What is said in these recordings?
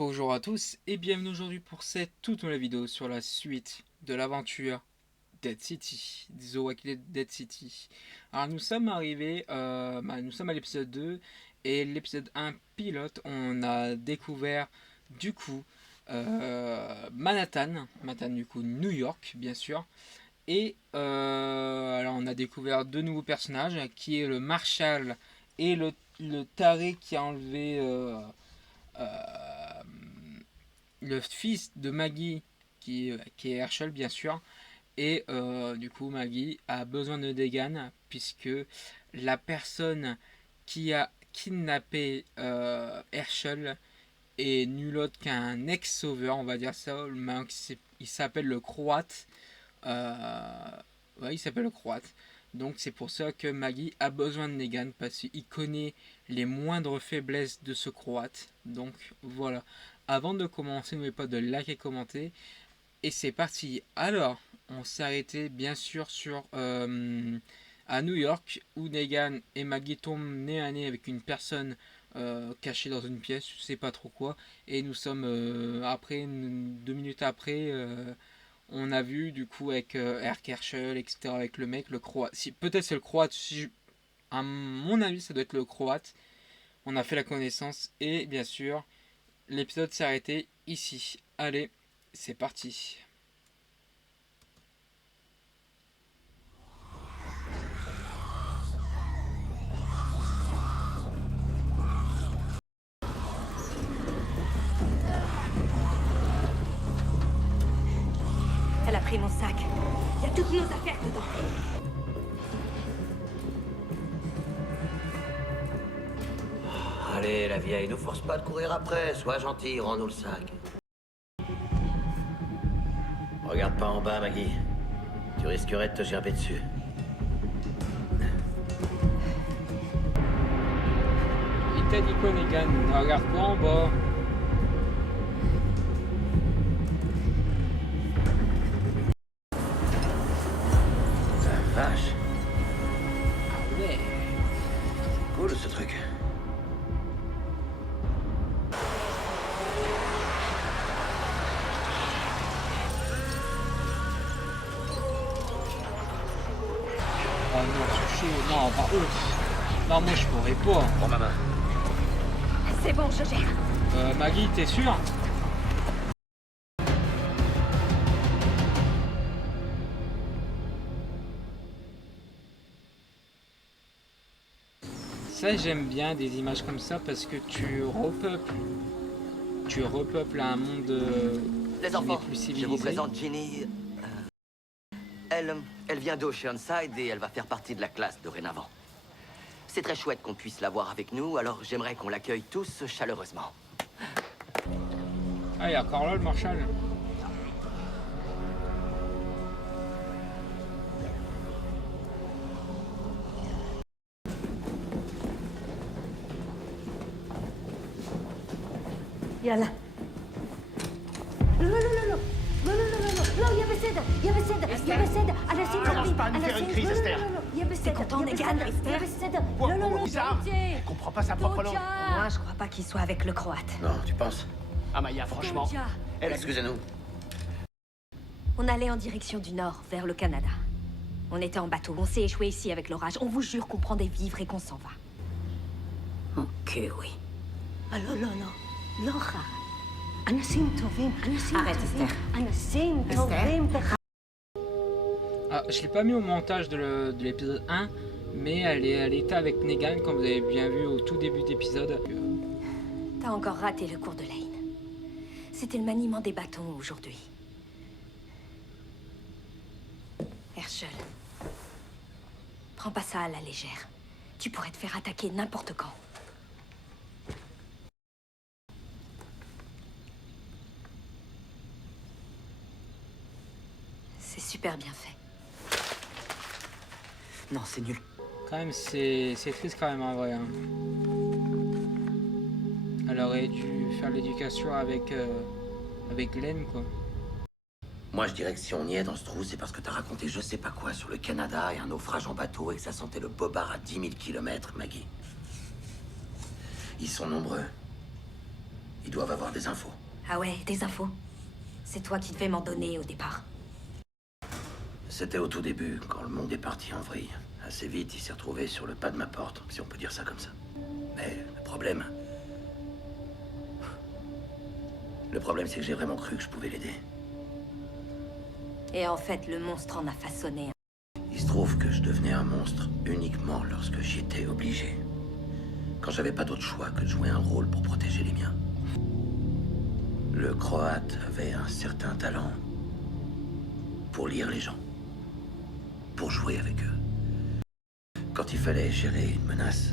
Bonjour à tous et bienvenue aujourd'hui pour cette toute nouvelle vidéo sur la suite de l'aventure Dead City, The Walking Dead City. Alors nous sommes arrivés, nous sommes à l'épisode 2 et l'épisode 1 pilote, on a découvert du coup Manhattan du coup New York bien sûr. Et alors on a découvert deux nouveaux personnages qui est le Marshall et le taré qui a enlevé euh, le fils de Maggie, qui est Herschel bien sûr, et du coup Maggie a besoin de Negan puisque la personne qui a kidnappé Herschel est nul autre qu'un ex-sauveur, on va dire ça. Il s'appelle le Croate. Euh, ouais, il s'appelle le Croate. Donc c'est pour ça que Maggie a besoin de Negan parce qu'il connaît les moindres faiblesses de ce Croate. Donc voilà. Avant de commencer, n'oubliez pas de liker et commenter. Et c'est parti. Alors, on s'est arrêté bien sûr sur à New York où Negan et Maggie tombent nez à nez avec une personne cachée dans une pièce, je sais pas trop quoi. Et nous sommes après, 2 minutes après, on a vu du coup avec Herk Herschel, etc. Avec le mec, le croate. Si, peut-être c'est le croate, à mon avis ça doit être le croate. On a fait la connaissance et bien sûr l'épisode s'est arrêté ici. Allez, c'est parti. Elle a pris mon sac. Il y a toutes nos affaires dedans. Allez, la vieille, nous force pas de courir après. Sois gentil, rends-nous le sac. Regarde pas en bas, Maggie. Tu risquerais de te gerber dessus. Il t'a dit quoi, Negan? Ne regarde pas en bas. La vache, Ah ouais. cool ce truc. Oh non, c'est chaud. Non, bah ouf. Non, moi je pourrais pas. Prends ma main. C'est bon, je gère. Maggie, t'es sûr? Ça, j'aime bien des images comme ça parce que tu repeuples un monde Les qui n'est enfants, plus je vous civilisé. présente Ginny. Elle vient d'Oceanside et elle va faire partie de la classe dorénavant. C'est très chouette qu'on puisse la voir avec nous, alors j'aimerais qu'on l'accueille tous chaleureusement. Ah, il y a encore là le Marshall. يلا لا لا لا لا لا لا لا لا لا يا بسيدة يا بسيدة يا بسيدة أنا سيد Commence pas à nous faire une crise, Esther. يا بسيدة content, يا Negan, بسيدة Esther يا بسيدة Wow, لا لا wow, لا bizarre. Elle comprend pas sa propre langue. Moi, je crois pas qu'il soit avec le croate. Non, tu penses? Amaya, franchement, elle a... Excusez-nous. On allait en direction du nord, vers le Canada. On était en bateau, on s'est échoué ici avec l'orage. On vous jure qu'on prend des vivres et qu'on s'en va. Ok, oui. لا لا لا لوخا أنا سمت وفهمت أنا سمت Arrête, Esther. أنا سمت Esther. وفهمت Ah, je l'ai pas mis au montage de l'épisode 1, mais elle était avec Negan, comme vous avez bien vu au tout début d'épisode. T'as encore raté le cours de Lane. C'était le maniement des bâtons aujourd'hui. Herschel, prends pas ça à la légère. Tu pourrais te faire attaquer n'importe quand. C'est super bien fait. Non, c'est nul. Quand même, c'est triste quand même en vrai. Hein. Elle aurait dû faire l'éducation avec Glenn, quoi. Moi, je dirais que si on y est dans ce trou, c'est parce que t'as raconté je sais pas quoi sur le Canada et un naufrage en bateau et que ça sentait le bobard à 10 000 kilomètres, Maggie. Ils sont nombreux. Ils doivent avoir des infos. Ah ouais, des infos. C'est toi qui devais m'en donner au départ. C'était au tout début, quand le monde est parti en vrille. Assez vite, il s'est retrouvé sur le pas de ma porte, si on peut dire ça comme ça. Mais le problème... c'est que j'ai vraiment cru que je pouvais l'aider. Et en fait, le monstre en a façonné un. Il se trouve que je devenais un monstre uniquement lorsque j'y étais obligé. Quand j'avais pas d'autre choix que de jouer un rôle pour protéger les miens. Le Croate avait un certain talent pour lire les gens, pour jouer avec eux. Quand il fallait gérer une menace,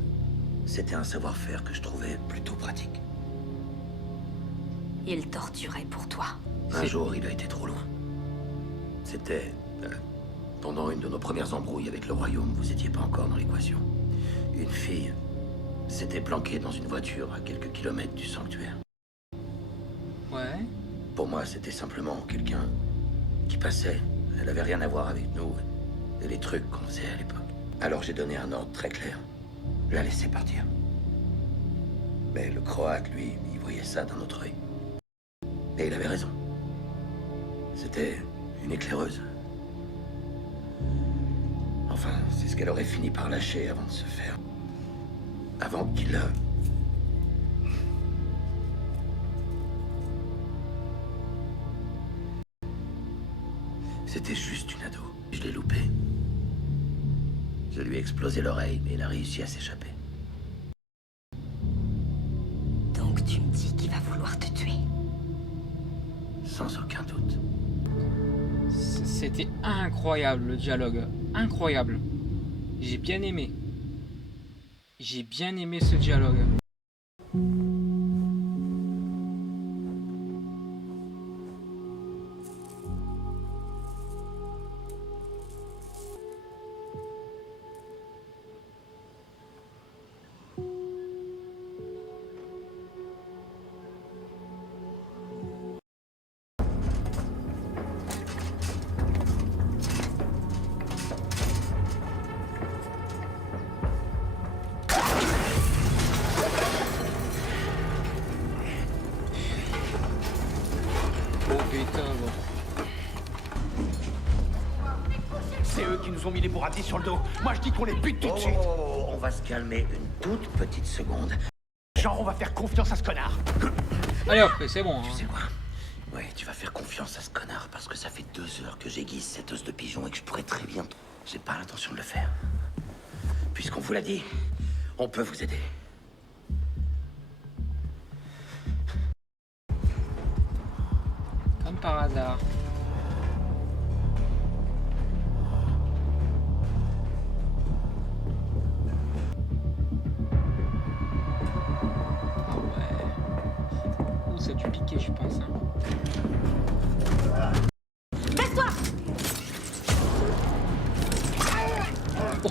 c'était un savoir-faire que je trouvais plutôt pratique. Il torturait pour toi. Un jour, il a été trop loin. C'était... pendant une de nos premières embrouilles avec le Royaume, vous étiez pas encore dans l'équation. Une fille s'était planquée dans une voiture à quelques kilomètres du sanctuaire. Ouais. Pour moi, c'était simplement quelqu'un qui passait. Elle avait rien à voir avec nous et les trucs qu'on faisait à l'époque. Alors j'ai donné un ordre très clair. La laisser partir. Mais le Croate, lui, il voyait ça d'un autre œil. Et il avait raison. C'était une éclaireuse. Enfin, c'est ce qu'elle aurait fini par lâcher avant de se faire. Avant qu'il... C'était juste une ado. Je l'ai loupé. Je lui ai explosé l'oreille, mais il a réussi à s'échapper. Donc tu me dis qu'il va vouloir te tuer. Sans aucun doute. C'était incroyable le dialogue. Incroyable. J'ai bien aimé. J'ai bien aimé ce dialogue. Oh putain, bon. C'est eux qui nous ont mis les bourradis sur le dos. Moi, je dis qu'on les bute tout de suite. Oh, on va se calmer une toute petite seconde. Genre, on va faire confiance à ce connard. Allez hop, c'est bon. Tu Hein. sais quoi? Ouais, tu vas faire confiance à ce connard parce que ça fait 2 heures que j'aiguise cette œuse de pigeon et que je pourrais très bien... J'ai pas l'intention de le faire. Puisqu'on vous l'a dit, on peut vous aider. Comme par hasard. Ah ouais. Ouh, ça a dû piquer, je pense. Hein. Baisse-toi! Oh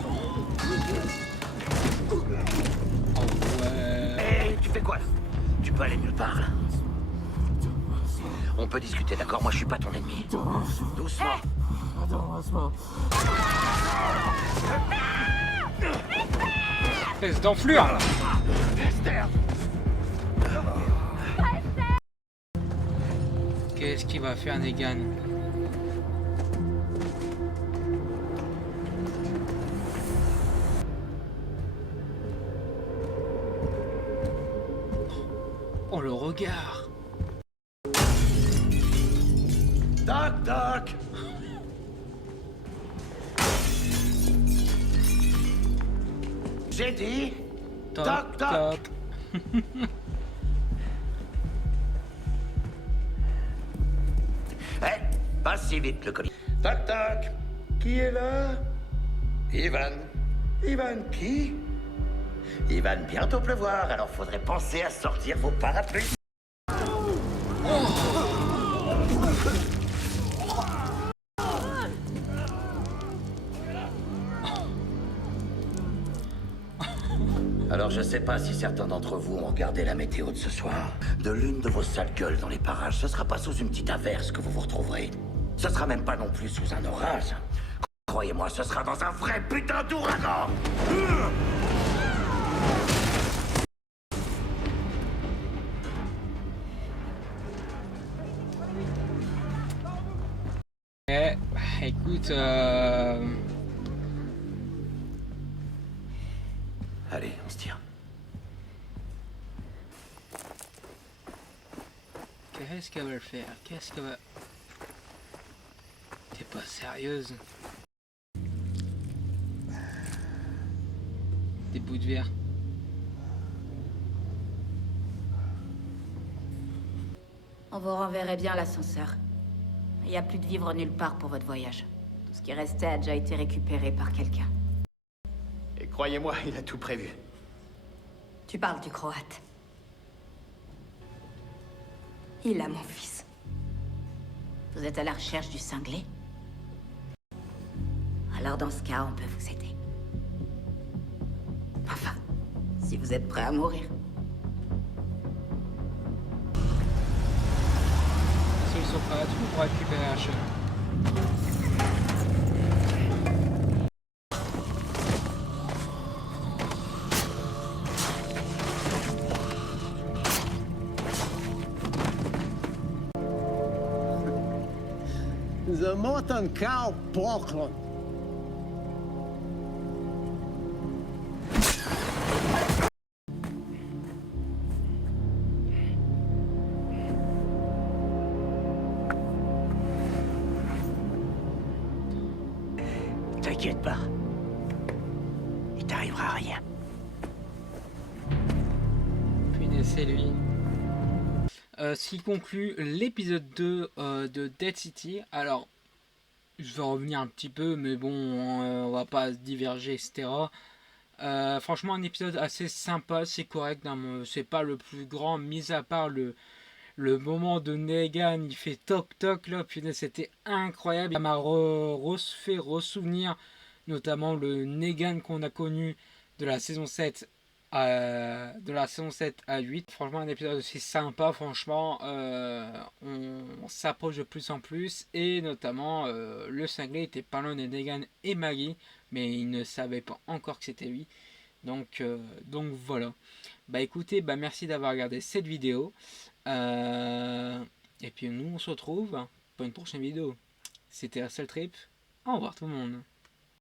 ouais. Hé, tu fais quoi là? Tu peux aller nulle part là. On peut discuter, d'accord? Moi je suis pas ton ennemi. Doucement. Espèce d'enflure là. Esther! Qu'est-ce qu'il va faire Negan? Oh le regard. Toc toc. J'ai dit Toc toc toc. toc. Hé, pas si vite le colis. Toc toc. Qui est là? Ivan. Ivan qui? Il va bientôt pleuvoir, alors faudrait penser à sortir vos parapluies. Alors je sais pas si certains d'entre vous ont regardé la météo de ce soir. De l'une de vos sales gueules dans les parages, ce sera pas sous une petite averse que vous vous retrouverez. Ce sera même pas non plus sous un orage. Croyez-moi, ce sera dans un vrai putain d'ouragan. écoute, Allez, on se tire. qu'est-ce qu'elle va le faire? Qu'est-ce qu'elle va... T'es pas sérieuse? Des bouts de verre. On vous renverrait bien l'ascenseur. Il n'y a plus de vivres nulle part pour votre voyage. Tout ce qui restait a déjà été récupéré par quelqu'un. Et croyez-moi, il a tout prévu. Tu parles du croate. Il a mon fils. Vous êtes à la recherche du cinglé? Alors dans ce cas, on peut vous aider. Enfin, si vous êtes prêt à mourir. Ils sont prêts à tout pour récupérer Herschel. The Mountain Cow Portland. T'inquiète pas. Il t'arrivera rien. Punaise, c'est lui. Ce qui conclut l'épisode 2 de Dead City. Alors, je vais revenir un petit peu, mais bon, on va pas se diverger, etc. Franchement, un épisode assez sympa, c'est correct. C'est pas le plus grand, mis à part le moment de Negan, il fait toc toc là, punaise, c'était incroyable. Ça m'a fait ressouvenir notamment le Negan qu'on a connu de la saison 7 à 8. Franchement, un épisode aussi sympa, franchement, on s'approche de plus en plus, et notamment le cinglé était pas loin de Negan et Maggie, mais il ne savait pas encore que c'était lui. Donc voilà. Bah écoutez, bah merci d'avoir regardé cette vidéo. Et puis nous on se retrouve pour une prochaine vidéo. C'était Hustle Trip. Au revoir tout le monde.